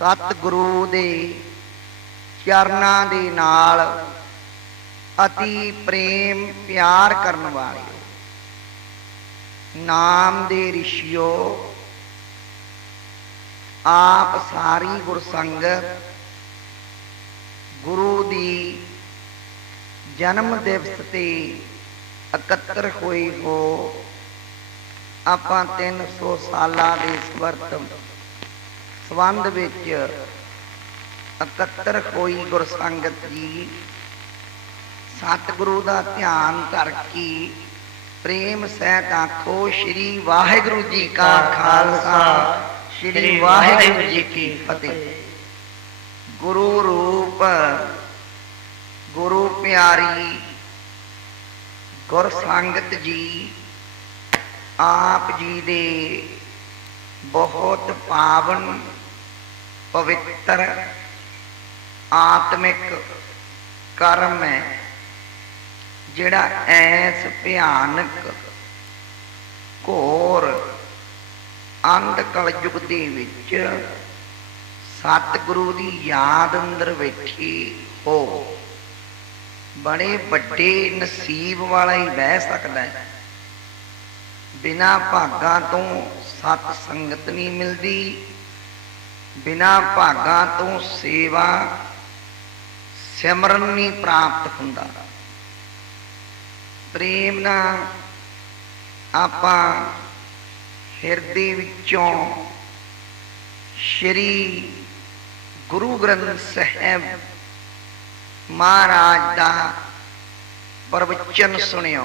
सतगुरु दे चरनां दे नाल अति प्रेम प्यार करन वाले नाम दे ऋषियो, आप सारी गुरसंगत गुरु दी जन्म दिवस ते इकत्तर होई हो। आपां 300 सालां दे सवरत संबंध विच इकत्तर होई गुरसंगत जी सतगुरु दा ध्यान करके प्रेम सहित आखो श्री वाहिगुरु जी का खालसा श्री वाहिगुरु जी की फतेह। गुरु रूप गुरु प्यारी गुरसंगत जी, आप जी दे बहुत पावन पवित्र आत्मिक कर्म है जिहड़ा ऐस भयानक घोर अंध कलयुग दे विच सतगुरु दी याद अंदर बैठी हो। बड़े बड़े नसीब वाला ही बह सकता है। बिना भागा तो सत संगत नहीं मिलती, बिना भागा तो सेवा सिमरन नहीं प्राप्त होंदा। प्रेम नाल आपां हिरदे विचों श्री गुरु ग्रंथ साहिब महाराज दा प्रवचन सुनियो।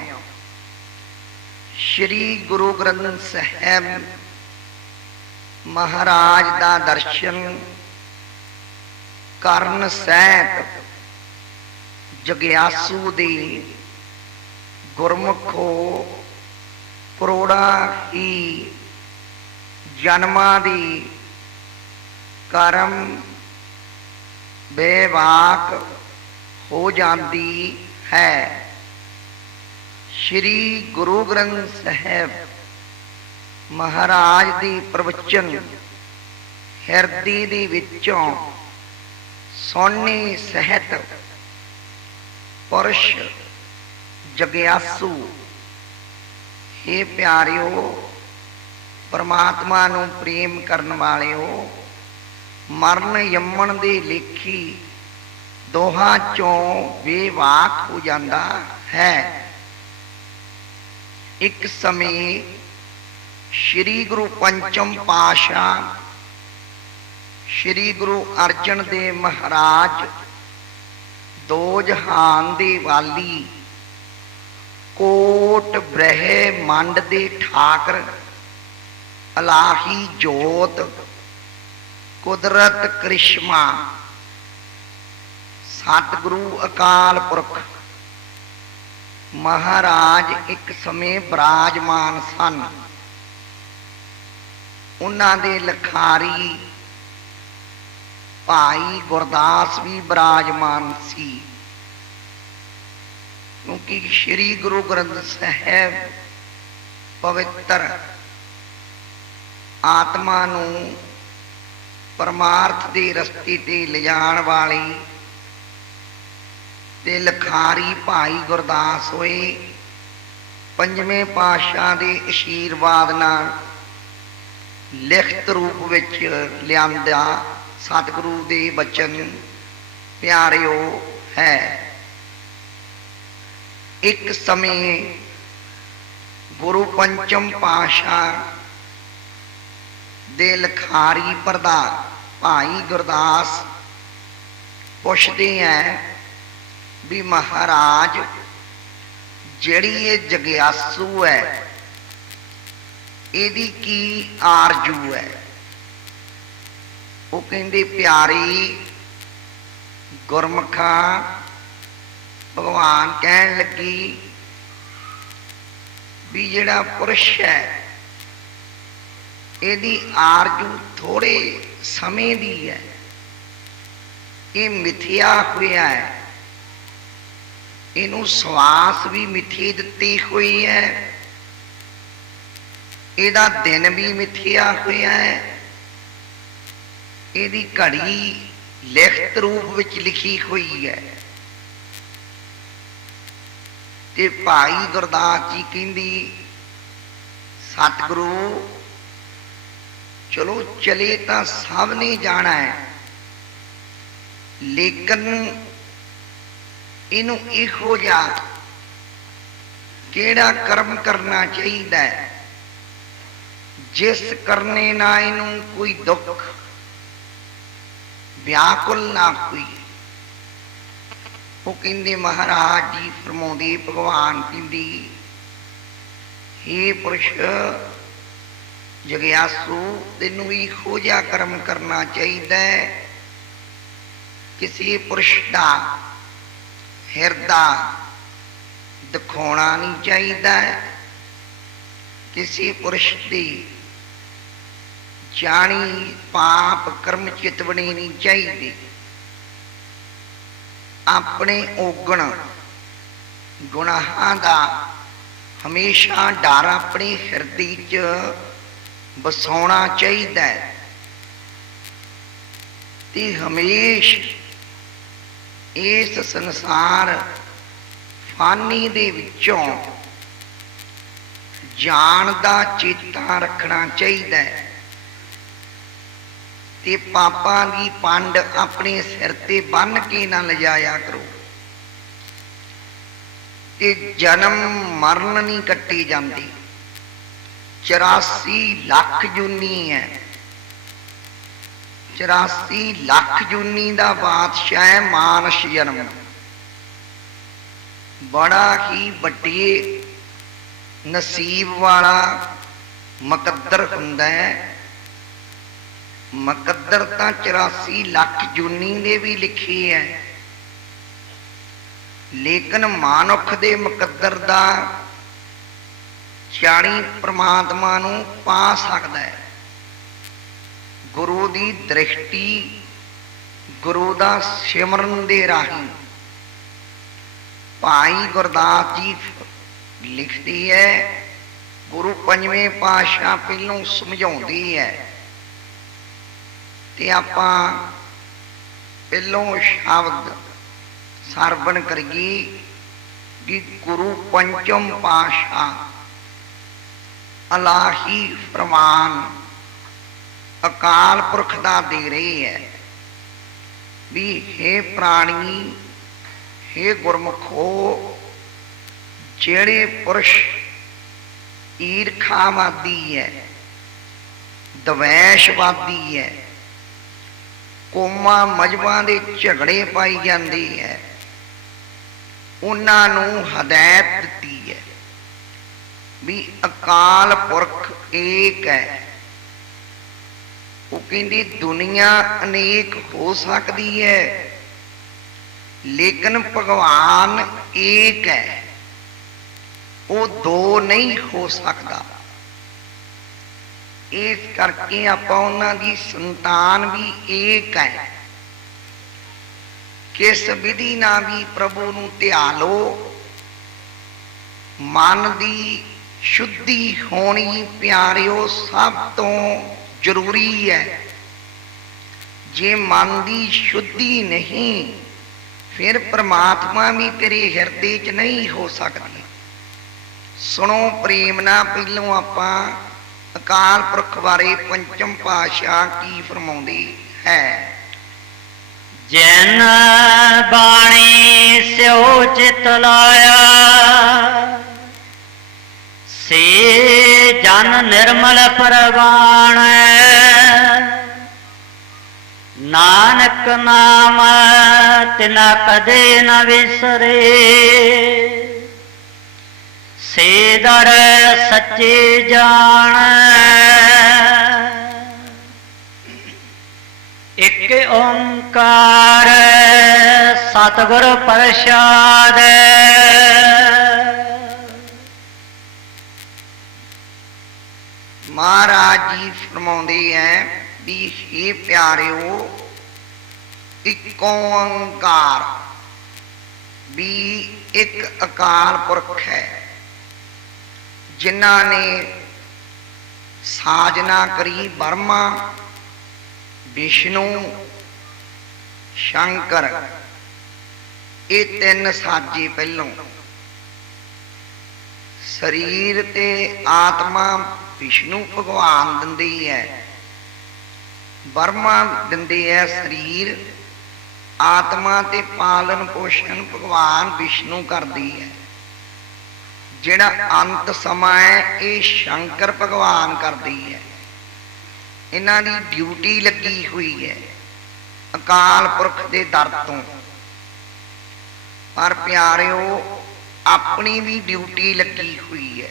श्री गुरु ग्रंथ साहिब महाराज दा दर्शन करन सहित जग्यासू दे गुरमुखो करोड़ा ही जन्मां दी कर्म बेवाक हो जाती है। श्री गुरु ग्रंथ साहिब महाराज दी प्रवचन हिरदी दे विचों सुनने सहित पुरुष जग्यासू हे प्यारिओ, परमात्मा नूं प्रेम करन वालिओ, मरण यमन दे लेखी दोहां चों बेवाक हो जाता है। एक समय श्री गुरु पंचम पातशाह श्री गुरु अर्जन देव महाराज दो जहान दे वाली कोट ब्रह्मंड दे ठाकर अलाही जोत कुदरत करिश्मा सतगुरु अकाल पुरख महाराज एक समय विराजमान सन। उन्हां दे लखारी भाई गुरदास भी विराजमान सी, क्योंकि श्री गुरु ग्रंथ साहिब पवित्र आत्मा नूं परमार्थ दे रस्ते ते ले जाण वाली ते लखारी भाई गुरदास होए। पंजवें पातशाह दे आशीर्वाद नाल लिखत रूप विच लिआंदा सतगुरु दे बचन प्यारिओ है। एक समय गुरु पंचम पातशाह दे लखारी प्रधान भाई गुरदास पुछदे हैं भी महाराज जिहड़ी ये जग्यासू है इहदी की आरजू है? वो कहंदे प्यारी गुरमुखा भगवान कहन लगी भी जिहड़ा पुरुष है इहदी आरजू थोड़े समय दी है, ये मिथ्या होया है, इनू श्वास भी मिथी दिती हुई है, इहदा दिन भी मिथ्या होया है, ਇਹਦੀ ਘੜੀ ਲਿਖਤ ਰੂਪ ਵਿੱਚ ਲਿਖੀ ਹੋਈ ਹੈ। ਤੇ ਭਾਈ ਗੁਰਦਾਸ ਜੀ ਕਹਿੰਦੀ ਸਤਿਗੁਰੂ ਚਲੋ ਚਲੇ ਤਾਂ ਸਭ ਨੇ ਜਾਣਾ ਹੈ, ਲੇਕਿਨ ਇਹਨੂੰ ਇਹੋ ਜਿਹਾ ਕਿਹੜਾ ਕਰਮ ਕਰਨਾ ਚਾਹੀਦਾ ਹੈ ਜਿਸ ਕਰਨੇ ਨਾਲ ਇਹਨੂੰ ਕੋਈ ਦੁੱਖ ਵਿਆਕੁਲ ਨਾ ਹੋਈ। ਉਹ ਕਹਿੰਦੇ ਮਹਾਰਾਜ ਜੀ ਫਰਮਾਉਂਦੇ, ਭਗਵਾਨ ਕਹਿੰਦੀ ਹੇ ਪੁਰਸ਼ ਜਗਿਆਸੂ ਤੈਨੂੰ ਇਹੋ ਜਿਹਾ ਕਰਮ ਕਰਨਾ ਚਾਹੀਦਾ ਹੈ, ਕਿਸੇ ਪੁਰਸ਼ ਦਾ ਹਿਰਦਾ ਦਿਖਾਉਣਾ ਨਹੀਂ ਚਾਹੀਦਾ, ਕਿਸੇ ਪੁਰਸ਼ ਦੀ ਜਾਣੀ ਪਾਪ ਕਰਮ ਚਿਤਵਣੀ ਨਹੀਂ ਚਾਹੀਦੀ। ਆਪਣੇ ਔਗਣ ਗੁਨਾਹਾਂ ਦਾ ਹਮੇਸ਼ਾ ਡਰ ਆਪਣੇ ਹਿਰਦੇ 'ਚ ਵਸਾਉਣਾ ਚਾਹੀਦਾ ਹੈ ਤੇ ਹਮੇਸ਼ ਇਸ ਸੰਸਾਰ ਫਾਨੀ ਦੇ ਵਿੱਚੋਂ ਜਾਣ ਦਾ ਚੇਤਾ ਰੱਖਣਾ ਚਾਹੀਦਾ ਹੈ ਤੇ ਪਾਪਾਂ ਦੀ ਪੰਡ ਆਪਣੇ ਸਿਰ ਤੇ ਬੰਨ੍ਹ ਕੇ ਨਾ ਲਿਜਾਇਆ ਕਰੋ। ਤੇ ਜਨਮ ਮਰਨ ਨਹੀਂ ਕੱਟੀ ਜਾਂਦੀ, 84 ਲੱਖ ਜੂਨੀ ਹੈ। 84 ਲੱਖ ਜੂਨੀ ਦਾ ਬਾਦਸ਼ਾਹ ਹੈ ਮਾਨਸ ਜਨਮ। ਬੜਾ ਹੀ ਵੱਡੇ ਨਸੀਬ ਵਾਲਾ ਮੁਕੱਦਰ ਹੁੰਦਾ ਹੈ। ਮੁਕੱਦਰ ਤਾਂ 84 ਲੱਖ ਜੂਨੀ ਦੇ ਵੀ ਲਿਖੇ ਹੈ, ਲੇਕਿਨ ਮਾਨੁੱਖ ਦੇ ਮੁਕੱਦਰ ਦਾ 40 ਪ੍ਰਮਾਤਮਾ ਨੂੰ ਪਾ ਸਕਦਾ ਹੈ। ਗੁਰੂ ਦੀ ਦ੍ਰਿਸ਼ਟੀ, ਗੁਰੂ ਦਾ ਸਿਮਰਨ ਦੇ ਰਾਹੀਂ। ਭਾਈ ਗੁਰਦਾਸ ਜੀ ਲਿਖਦੀ ਹੈ, ਗੁਰੂ ਪੰਜਵੇਂ ਪਾਤਸ਼ਾਹ ਪਹਿਲੋਂ ਸਮਝਾਉਂਦੀ ਹੈ ਤੇ ਆਪਾਂ ਪਹਿਲੋਂ ਸ਼ਬਦ ਸਰਵਣ ਕਰੀਏ ਕਿ ਗੁਰੂ ਪੰਚਮ ਪਾਤਸ਼ਾਹ ਅਲਾਹੀ ਫਰਮਾਨ ਅਕਾਲ ਪੁਰਖ ਦਾ ਦੇ ਰਹੇ ਹੈ ਵੀ ਹੇ ਪ੍ਰਾਣੀ, ਹੇ ਗੁਰਮੁਖੋ, ਜਿਹੜੇ ਪੁਰਸ਼ ਈਰਖਾਵਾਦੀ ਹੈ, ਦਵੈਸ਼ਵਾਦੀ ਹੈ, ਕੌਮਾਂ ਮਜ਼ਹਬਾਂ ਦੇ ਝਗੜੇ ਪਾਈ ਜਾਂਦੇ ਹੈ, ਉਹਨਾਂ ਨੂੰ ਹਦਾਇਤ ਦਿੱਤੀ ਹੈ ਵੀ ਅਕਾਲ ਪੁਰਖ ਏਕ ਹੈ। ਉਹ ਕਹਿੰਦੀ ਦੁਨੀਆ ਅਨੇਕ ਹੋ ਸਕਦੀ ਹੈ, ਲੇਕਿਨ ਭਗਵਾਨ ਏਕ ਹੈ, ਉਹ ਦੋ ਨਹੀਂ ਹੋ ਸਕਦਾ। ਇਸ ਕਰਕੇ ਆਪਾਂ ਉਹਨਾਂ ਦੀ ਸੰਤਾਨ ਵੀ ਏਕ ਹੈ। ਕਿਸ ਵਿਧੀ ਨਾਲ ਵੀ ਪ੍ਰਭੂ ਨੂੰ ਧਿਆਲੋ, ਮਨ ਦੀ ਸ਼ੁੱਧੀ ਹੋਣੀ ਪਿਆਰਿਓ ਸਭ ਤੋਂ ਜ਼ਰੂਰੀ ਹੈ। ਜੇ ਮਨ ਦੀ ਸ਼ੁੱਧੀ ਨਹੀਂ, ਫਿਰ ਪ੍ਰਮਾਤਮਾ ਵੀ ਤੇਰੇ ਹਿਰਦੇ 'ਚ ਨਹੀਂ ਹੋ ਸਕਦੀ। ਸੁਣੋ ਪ੍ਰੇਮ ਨਾਲ, ਪਹਿਲੋਂ ਆਪਾਂ ਅਕਾਲ ਪੁਰਖ ਬਾਰੇ ਪੰਚਮ ਪਾਤਸ਼ਾਹ ਕੀ ਫਰਮਾਉਂਦੀ ਹੈ। ਜਿਨ ਬਾਣੀ ਸਿਓ ਚਿਤ ਲਾਇਆ, ਸੇ ਜਨ ਨਿਰਮਲ ਪ੍ਰਵਾਣ। ਨਾਨਕ ਨਾਮ ਤਿਨਾ ਕਦੇ ਨ ਵਿਸਰੇ, ਸੇ ਦਰ ਸੱਚੇ ਜਾਣ। ਇਕ ਓੰਕਾਰ ਸਤਿਗੁਰ ਪ੍ਰਸਾਦਿ। ਮਹਾਰਾਜ ਜੀ ਫਰਮਾਉਂਦੇ ਹੈ ਵੀ ਹੇ ਪਿਆਰਿਓ, ਇੱਕ ਓੰਕਾਰ ਵੀ ਇੱਕ ਅਕਾਲ ਪੁਰਖ ਹੈ, ਜਿਨ੍ਹਾਂ ਨੇ ਸਾਜਨਾ ਕਰੀ ਬਰਮਾ, ਵਿਸ਼ਨੂੰ, ਸ਼ੰਕਰ, ਇਹ ਤਿੰਨ ਸਾਜੇ ਪਹਿਲੋਂ। ਸਰੀਰ ਤੇ ਆਤਮਾ ਵਿਸ਼ਨੂੰ ਭਗਵਾਨ ਦਿੰਦੀ ਹੈ, ਬਰਮਾ ਦਿੰਦੇ ਹੈ ਸਰੀਰ, ਆਤਮਾ ਤੇ ਪਾਲਣ ਪੋਸ਼ਣ ਭਗਵਾਨ ਵਿਸ਼ਨੂੰ ਕਰਦੀ ਹੈ। ਜਿਹੜਾ ਅੰਤ ਸਮਾਂ ਹੈ ਇਹ ਸ਼ੰਕਰ ਭਗਵਾਨ ਕਰਦੀ ਹੈ। ਇਹਨਾਂ ਦੀ ਡਿਊਟੀ ਲੱਗੀ ਹੋਈ ਹੈ ਅਕਾਲ ਪੁਰਖ ਦੇ ਦਰ ਤੋਂ। ਪਰ ਪਿਆਰਿਓ, ਆਪਣੀ ਵੀ ਡਿਊਟੀ ਲੱਗੀ ਹੋਈ ਹੈ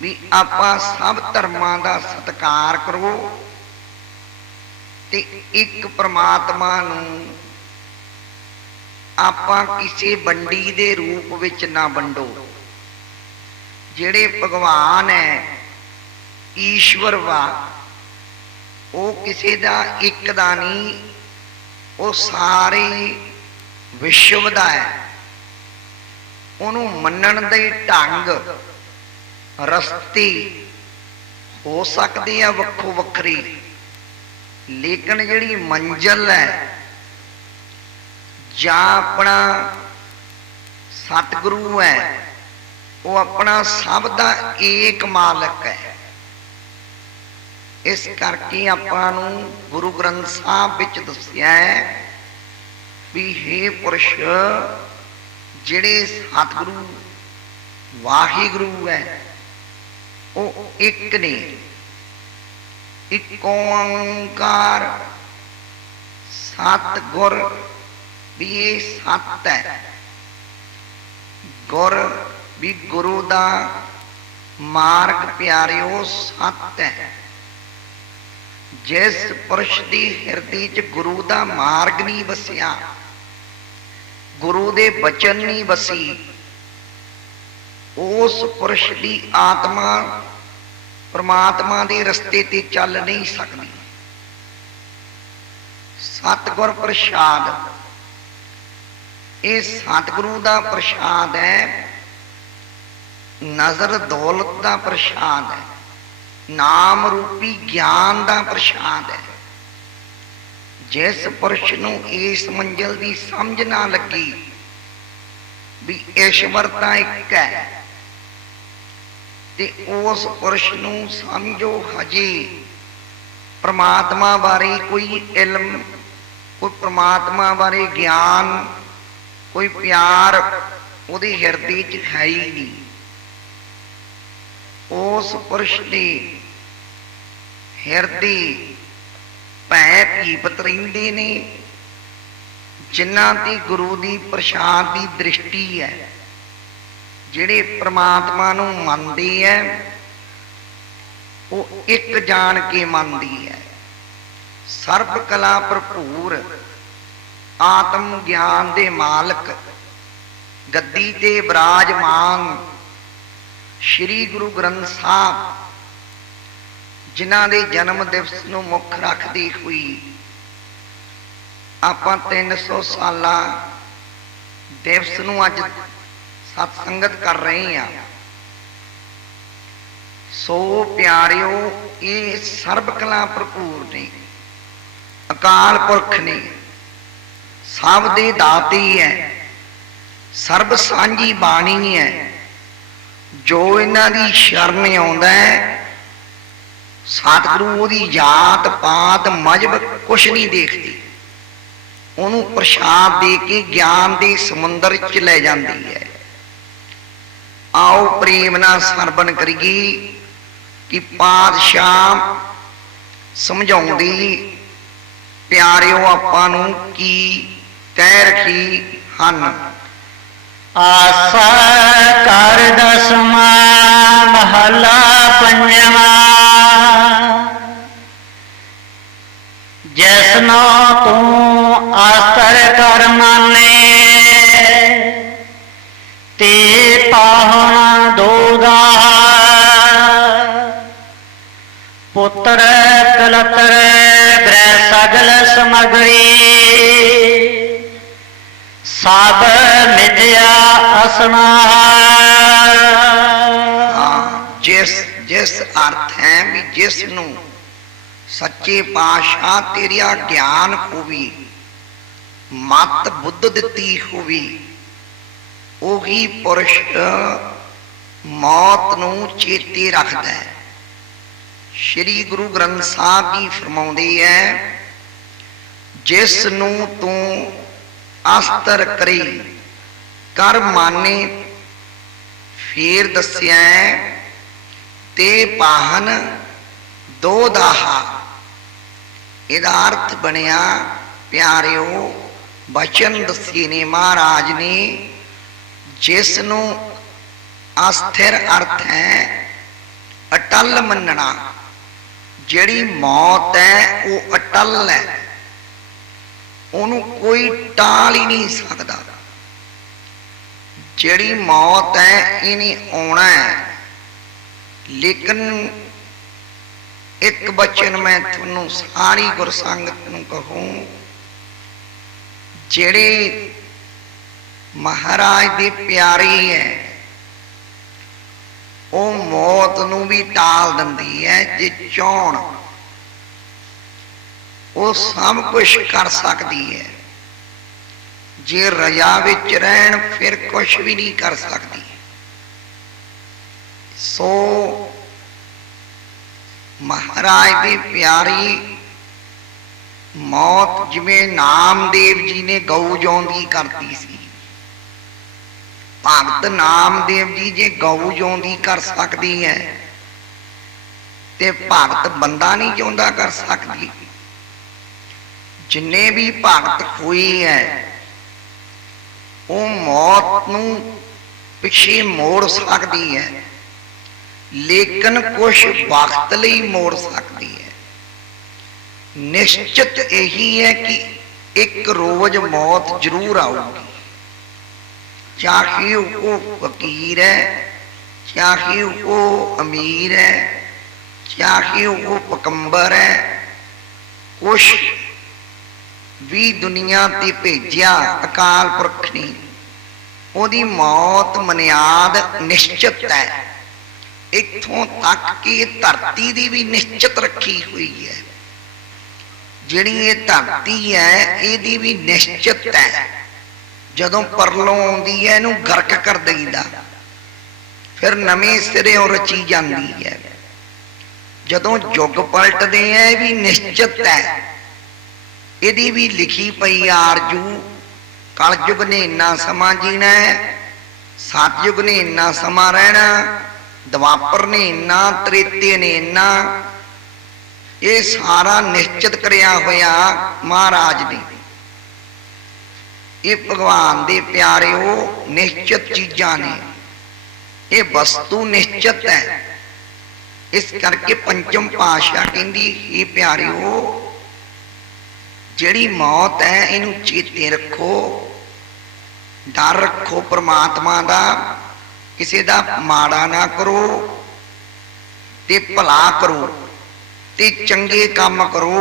ਵੀ ਆਪਾਂ ਸਭ ਧਰਮਾਂ ਦਾ ਸਤਿਕਾਰ ਕਰੋ ਤੇ ਇੱਕ ਪ੍ਰਮਾਤਮਾ ਨੂੰ ਆਪਾਂ ਕਿਸੇ ਵੰਡੀ ਦੇ ਰੂਪ ਵਿੱਚ ਨਾ ਵੰਡੋ। ਜਿਹੜੇ ਭਗਵਾਨ ਹੈ, ਈਸ਼ਵਰ ਵਾ, ਉਹ ਕਿਸੇ ਦਾ ਇੱਕ ਦਾ ਨਹੀਂ, ਉਹ ਸਾਰੇ ਵਿਸ਼ਵ ਦਾ ਹੈ। ਉਹਨੂੰ ਮੰਨਣ ਦੇ ਢੰਗ ਰਸਤੇ ਹੋ ਸਕਦੇ ਆ ਵੱਖੋ ਵੱਖਰੇ, ਲੇਕਿਨ ਜਿਹੜੀ ਮੰਜ਼ਿਲ ਹੈ ਜਾਂ ਆਪਣਾ ਸਤਿਗੁਰੂ ਹੈ, ਉਹ ਆਪਣਾ ਸਭ ਦਾ ਏਕ ਮਾਲਕ ਹੈ। ਇਸ ਕਰਕੇ ਆਪਾਂ ਨੂੰ ਗੁਰੂ ਗ੍ਰੰਥ ਸਾਹਿਬ ਵਿੱਚ ਦੱਸਿਆ ਹੈ ਵੀ ਹੇ ਪੁਰਸ਼, ਜਿਹੜੇ ਸਤਿਗੁਰੂ ਵਾਹਿਗੁਰੂ ਹੈ ਉਹ ਇੱਕ ਨੇ। ਇੱਕ ਓੰਕਾਰ ਸਤਿਗੁਰ ਵੀ ਇਹ ਸੱਤ ਹੈ। ਗੁਰ ਵੀ ਗੁਰੂ ਦਾ ਮਾਰਗ ਪਿਆਰਿਓ ਸੱਤ ਹੈ। ਜਿਸ ਪੁਰਸ਼ ਦੀ ਹਿਰਦੇ 'ਚ ਗੁਰੂ ਦਾ ਮਾਰਗ ਨਹੀਂ ਵਸਿਆ, ਗੁਰੂ ਦੇ ਬਚਨ ਨਹੀਂ ਵਸੀ, ਉਸ ਪੁਰਸ਼ ਦੀ ਆਤਮਾ ਪ੍ਰਮਾਤਮਾ ਦੇ ਰਸਤੇ ਤੇ ਚੱਲ ਨਹੀਂ ਸਕਦੀ। ਸਤਿਗੁਰ ਪ੍ਰਸ਼ਾਦ, ਇਹ ਸਤਿਗੁਰੂ ਦਾ ਪ੍ਰਸ਼ਾਦ ਹੈ, ਨਜ਼ਰ ਦੌਲਤ ਦਾ ਪ੍ਰਸ਼ਾਦ ਹੈ, ਨਾਮ ਰੂਪੀ ਗਿਆਨ ਦਾ ਪ੍ਰਸ਼ਾਦ ਹੈ। ਜਿਸ ਪੁਰਸ਼ ਨੂੰ ਇਸ ਮੰਜ਼ਿਲ ਦੀ ਸਮਝ ਨਾ ਲੱਗੀ ਵੀ ਈਸ਼ਵਰ ਤਾਂ ਇੱਕ ਹੈ, ਤੇ ਉਸ ਪੁਰਸ਼ ਨੂੰ ਸਮਝੋ ਹਜੇ ਪ੍ਰਮਾਤਮਾ ਬਾਰੇ ਕੋਈ ਇਲਮ, ਕੋਈ ਪ੍ਰਮਾਤਮਾ ਬਾਰੇ ਗਿਆਨ, ਕੋਈ ਪਿਆਰ ਉਹਦੇ ਹਿਰਦੇ 'ਚ ਹੈ ਹੀ ਨਹੀਂ। ਉਸ ਪੁਰਸ਼ ਦੇ ਹਿਰਦੇ ਭੈ ਭੀਪਤ ਰਹਿੰਦੇ ਨੇ ਜਿਨ੍ਹਾਂ ਦੀ ਗੁਰੂ ਦੀ ਪ੍ਰਸ਼ਾਦ ਦੀ ਦ੍ਰਿਸ਼ਟੀ ਹੈ। ਜਿਹੜੇ ਪ੍ਰਮਾਤਮਾ ਨੂੰ ਮੰਨਦੇ ਹੈ ਉਹ ਇੱਕ ਜਾਣ ਕੇ ਮੰਨਦੀ ਹੈ। ਸਰਬ ਕਲਾ ਭਰਪੂਰ ਆਤਮ ਗਿਆਨ ਦੇ ਮਾਲਕ, ਗੱਦੀ ਤੇ ਬਿਰਾਜਮਾਨ ਸ਼੍ਰੀ ਗੁਰੂ ਗ੍ਰੰਥ ਸਾਹਿਬ, ਜਿਨ੍ਹਾਂ ਦੇ ਜਨਮ ਦਿਵਸ ਨੂੰ ਮੁੱਖ ਰੱਖਦੀ ਹੋਈ ਆਪਾਂ 300 ਸਾਲਾ ਦਿਵਸ ਨੂੰ ਅੱਜ ਸਤਸੰਗਤ ਕਰ ਰਹੇ ਹਾਂ। ਸੋ ਪਿਆਰਿਓ, ਇਹ ਸਰਬ ਕਲਾ ਭਰਪੂਰ ਨੇ, ਅਕਾਲ ਪੁਰਖ ਨੇ, ਸਭ ਦੇ ਦਾਤੀ ਹੈ, ਸਰਬ ਸਾਂਝੀ ਬਾਣੀ ਹੈ। ਜੋ ਇਹਨਾਂ ਦੀ ਸ਼ਰਨ ਆਉਂਦਾ ਹੈ, ਸਤਿਗੁਰੂ ਉਹਦੀ ਜਾਤ ਪਾਤ ਮਜ਼ਹਬ ਕੁਛ ਨਹੀਂ ਦੇਖਦੀ, ਉਹਨੂੰ ਪ੍ਰਸ਼ਾਦ ਦੇ ਕੇ ਗਿਆਨ ਦੇ ਸਮੁੰਦਰ 'ਚ ਲੈ ਜਾਂਦੀ ਹੈ। ਆਓ ਪ੍ਰੇਮ ਨਾਲ ਸਰਵਣ ਕਰੀਏ ਕਿ ਪਾਤਸ਼ਾਹ ਸਮਝਾਉਂਦੀ ਪਿਆਰਿਓ ਆਪਾਂ ਨੂੰ ਕੀ ਕਹਿ ਰੱਖੀ ਹਨ। ਆਸਾ ਕਰ ਦਸਵਾਂ ਮਹਲਾ ਪੰਜਵਾਂ, ਜਿਸਨੋ ਤੂੰ ਆਸਰ ਕਰ ਮਾਨੇ, ਤੇ ਪਾਹਣ ਦੋਦਾ ਪੁੱਤਰ ਕਲਤਰ ਗ੍ਰਹਿ ਸਗਲ ਸਮਗਰੀ, ਸਭ ਮਿਥਿਆ ਅਸਨਾ। ਜਿਸ ਅਰਥ ਹੈ ਵੀ ਜਿਸ ਨੂੰ सच्चे पातशाह तेरिया ज्ञान होवी, मत बुद्ध दिती होवी, ओही पुरुष मौत नूं चेते रखदा है। श्री गुरु ग्रंथ साहब जी फरमाउंदे है, जिस नूं तू अस्तर करी कर माने फेर दस्या ते पाहन दो दाहा। इहदा अर्थ बनिया प्यारिओ बचन दस्से ने महाराज ने, जिस नूं अस्थिर अर्थ है अटल मनना, जिहड़ी मौत है वो अटल है, उन्होंने कोई टाल ही नहीं सकता। जिहड़ी मौत है इन्हें आना है। लेकिन एक बचन मैं तुहानू सारी गुरसंगत नूं कहूं, जिहड़े महाराज दे प्यारे है वो मौत नूं भी टाल दिंदी है। जे चाहण वो सब कुछ कर सकती है, जे रजा विच रहन फिर कुछ भी नहीं कर सकती। सो महाराज की प्यारी मौत जिवें नामदेव जी ने गऊ जौंदी करती सी, भगत नामदेव जी जे गऊ जौंदी कर सकती है ते भगत बंदा नहीं जिउंदा कर सकती। जिन्ने भी भगत हुए है वो मौत नूं पिछे मोड़ सकती है, लेकिन कुछ वक्त लई मोड़ सकती है। निश्चित यही है कि एक रोज मौत जरूर आऊगी, चाहे वो फकीर है, चाहे वो अमीर है, चाहे वो पकंबर है। कुछ भी दुनिया ते भेजिया अकाल पुरख ने, ओदी मौत मनियाद निश्चित है। इत्थों तक कि धरती की भी निश्चित रखी हुई है। जिहड़ी ये धरती है इहदी भी निश्चित है। जदों परलों आउंदी है इहनूं गर्क कर दईदा, फिर नवें सिरों रची जाती है। जदों युग पलटदे हैं भी निश्चित है, इहदी भी लिखी पई आरजू। कलयुग ने इन्ना समा जीना है, सतयुग ने इन्ना समा रहना, द्वापर ने इन्ना, त्रेते ने इन्ना। ये सारा निश्चित करया होया महाराज ने। ये भगवान दे प्यारे हो निश्चित चीज़ां ने, ये वस्तु निश्चित है। इस करके पंचम पातशाह कहंदी ये प्यारे हो, जिहड़ी मौत है इनू चेते रखो, डर रखो परमात्मा दा, किसी दा माड़ा ना करो ते भला करो ते चंगे काम करो,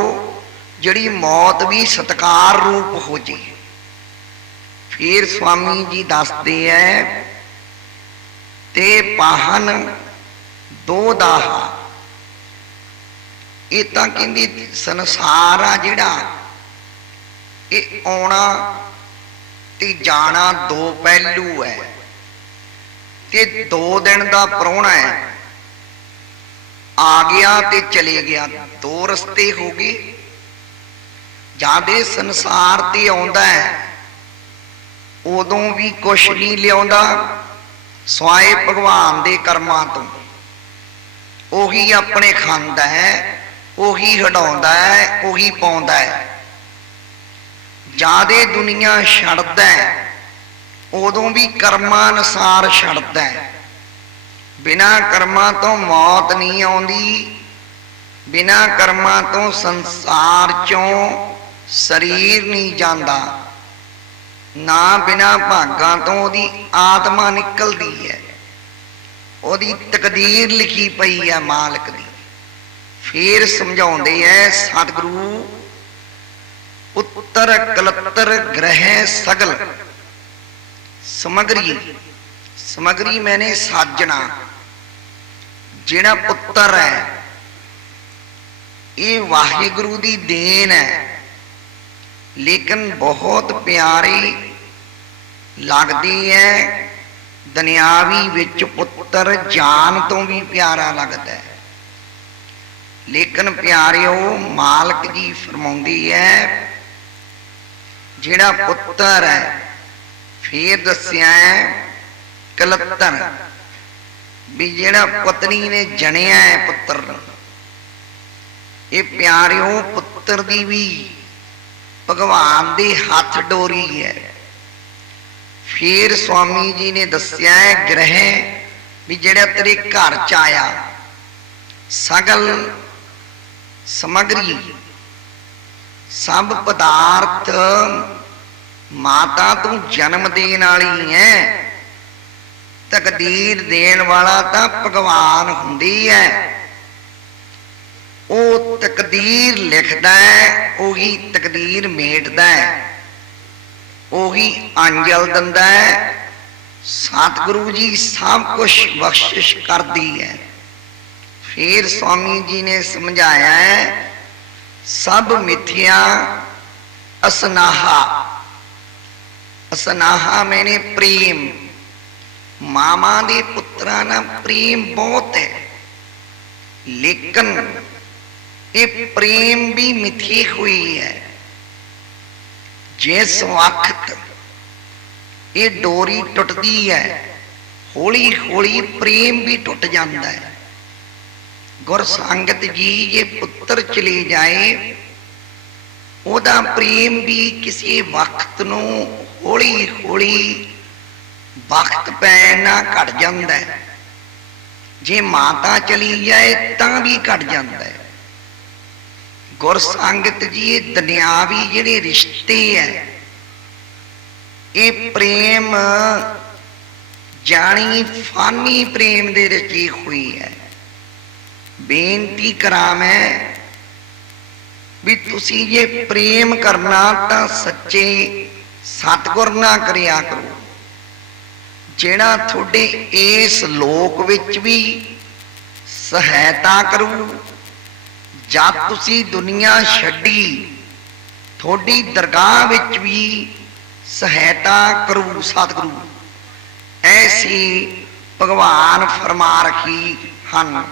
जिहड़ी मौत भी सत्कार रूप हो जाए। फिर स्वामी जी दसदे है, ते पाहन दो दाहा। ये तां कहंदी संसार आ जिहड़ा ये आउणा ते जाना दो पहलू है। ते दो दिन का प्राहुणा है, आ गया ते चले गया, दो रस्ते हो गए। जादे संसार ते आउंदा है उदों भी कुछ नहीं लियाउंदा स्वाए भगवान दे कर्मां तो। ओही अपने खांदा है, ओही हटाउंदा है, ओही पाउंदा है। जादे दुनिया छड्डदा है उदों भी कर्मानुसार छड्डदा है। बिना कर्मां तो मौत नहीं आउंदी, बिना कर्मां तो संसार चों शरीर नहीं जांदा, ना बिना भागां तो ओदी आत्मा निकलदी है। ओदी तकदीर लिखी पई है मालिक दी। फिर समझाउंदे है सतगुरु, उत्तर कलत्तर ग्रह सगल समगरी। समगरी मैंने साजना, जिहड़ा पुत्र है ਇਹ ਵਾਹਿਗੁਰੂ ਦੀ ਦੇਣ ਹੈ, ਲੇਕਿਨ ਬਹੁਤ ਪਿਆਰੀ ਲੱਗਦੀ ਹੈ। ਦੁਨਿਆਵੀ ਵਿੱਚ ਪੁੱਤਰ ਜਾਨ ਤੋਂ ਵੀ ਪਿਆਰਾ ਲੱਗਦਾ ਹੈ, ਲੇਕਿਨ ਪਿਆਰਿਓ ਮਾਲਕ ਜੀ ਫਰਮਾਉਂਦੀ ਹੈ ਜਿਹੜਾ ਪੁੱਤਰ ਹੈ, ਫੇਰ ਦੱਸਿਆ ਹੈ ਕਲੱਤਰ ਵੀ ਜਿਹੜਾ ਪਤਨੀ ਨੇ ਜਣਿਆ ਹੈ ਪੁੱਤਰ ਨੂੰ, ਇਹ ਪਿਆਰਿਓ ਪੁੱਤਰ ਦੀ ਵੀ ਭਗਵਾਨ ਦੇ ਹੱਥ ਡੋਰੀ ਹੈ। ਫਿਰ ਸਵਾਮੀ ਜੀ ਨੇ ਦੱਸਿਆ ਹੈ ਗ੍ਰਹਿ ਵੀ ਜਿਹੜਾ ਤੇਰੇ ਘਰ ਚ ਆਇਆ, ਸਗਲ ਸਮਗਰੀ ਸਭ ਪਦਾਰਥ ਮਾਤਾ ਤੂੰ ਜਨਮ ਦੇਣ ਵਾਲੀ ਹੈ, ਤਕਦੀਰ ਦੇਣ ਵਾਲਾ ਤਾਂ ਭਗਵਾਨ ਹੁੰਦੀ ਹੈ। ਉਹ ਤਕਦੀਰ ਲਿਖਦਾ ਹੈ, ਉਹੀ ਤਕਦੀਰ ਮੇਟਦਾ ਹੈ, ਉਹੀ ਅੰਜਲ ਦਿੰਦਾ ਹੈ। ਸਤਿਗੁਰੂ ਜੀ ਸਭ ਕੁਝ ਬਖਸ਼ਿਸ਼ ਕਰਦੀ ਹੈ। ਫਿਰ ਸਵਾਮੀ ਜੀ ਨੇ ਸਮਝਾਇਆ ਹੈ ਸਭ ਮਿਥਿਆ ਅਸਨਾਹਾ, ਅਸਨਾਹਾ ਮੈਨੇ ਪ੍ਰੇਮ, ਮਾਮਾ ਦੇ ਪੁੱਤਰਾਂ ਨਾਲ ਪ੍ਰੇਮ ਬਹੁਤ ਹੈ, ਲੇਕਿਨ ਇਹ ਪ੍ਰੇਮ ਵੀ ਮਿਥੀ ਹੋਈ ਹੈ। ਜਿਸ ਵਕਤ ਇਹ ਡੋਰੀ ਟੁੱਟਦੀ ਹੈ, ਹੌਲੀ ਹੌਲੀ ਪ੍ਰੇਮ ਵੀ ਟੁੱਟ ਜਾਂਦਾ ਹੈ। ਗੁਰ ਸੰਗਤ ਜੀ ਜੇ ਪੁੱਤਰ ਚਲੇ ਜਾਏ, ਉਹਦਾ ਪ੍ਰੇਮ ਵੀ ਕਿਸੇ ਵਕਤ ਨੂੰ ਹੌਲੀ ਹੌਲੀ ਵਕਤ ਪੈਣ ਨਾਲ ਘਟ ਜਾਂਦਾ ਹੈ। ਜੇ ਮਾਤਾ ਚਲੀ ਜਾਏ ਤਾਂ ਵੀ ਘਟ ਜਾਂਦਾ ਹੈ। ਗੁਰ ਸੰਗਤ ਜੀ ਇਹ ਦੁਨਿਆਵੀ ਜਿਹੜੇ ਰਿਸ਼ਤੇ ਹੈ, ਇਹ ਪ੍ਰੇਮ ਜਾਣੀ ਫਾਨੀ ਪ੍ਰੇਮ ਦੇ ਰਚੀ ਹੋਈ ਹੈ। ਬੇਨਤੀ ਕਰਾਂ ਮੈਂ ਵੀ ਤੁਸੀਂ ਜੇ ਪ੍ਰੇਮ ਕਰਨਾ ਤਾਂ ਸੱਚੇ ਸਤਿਗੁਰ ਨਾਲ ਕਰਿਆ ਕਰੋ, ਜਿਹੜਾ ਤੁਹਾਡੇ ਇਸ ਲੋਕ ਵਿੱਚ ਵੀ ਸਹਾਇਤਾ ਕਰੂ। ਜਦ ਤੁਸੀਂ ਦੁਨੀਆ ਛੱਡੀ, ਤੁਹਾਡੀ ਦਰਗਾਹ ਵਿੱਚ ਵੀ ਸਹਾਇਤਾ ਕਰੂ ਸਤਿਗੁਰੂ। ਐਸੀ ਭਗਵਾਨ ਫਰਮਾ ਰੱਖੀ ਹਨ।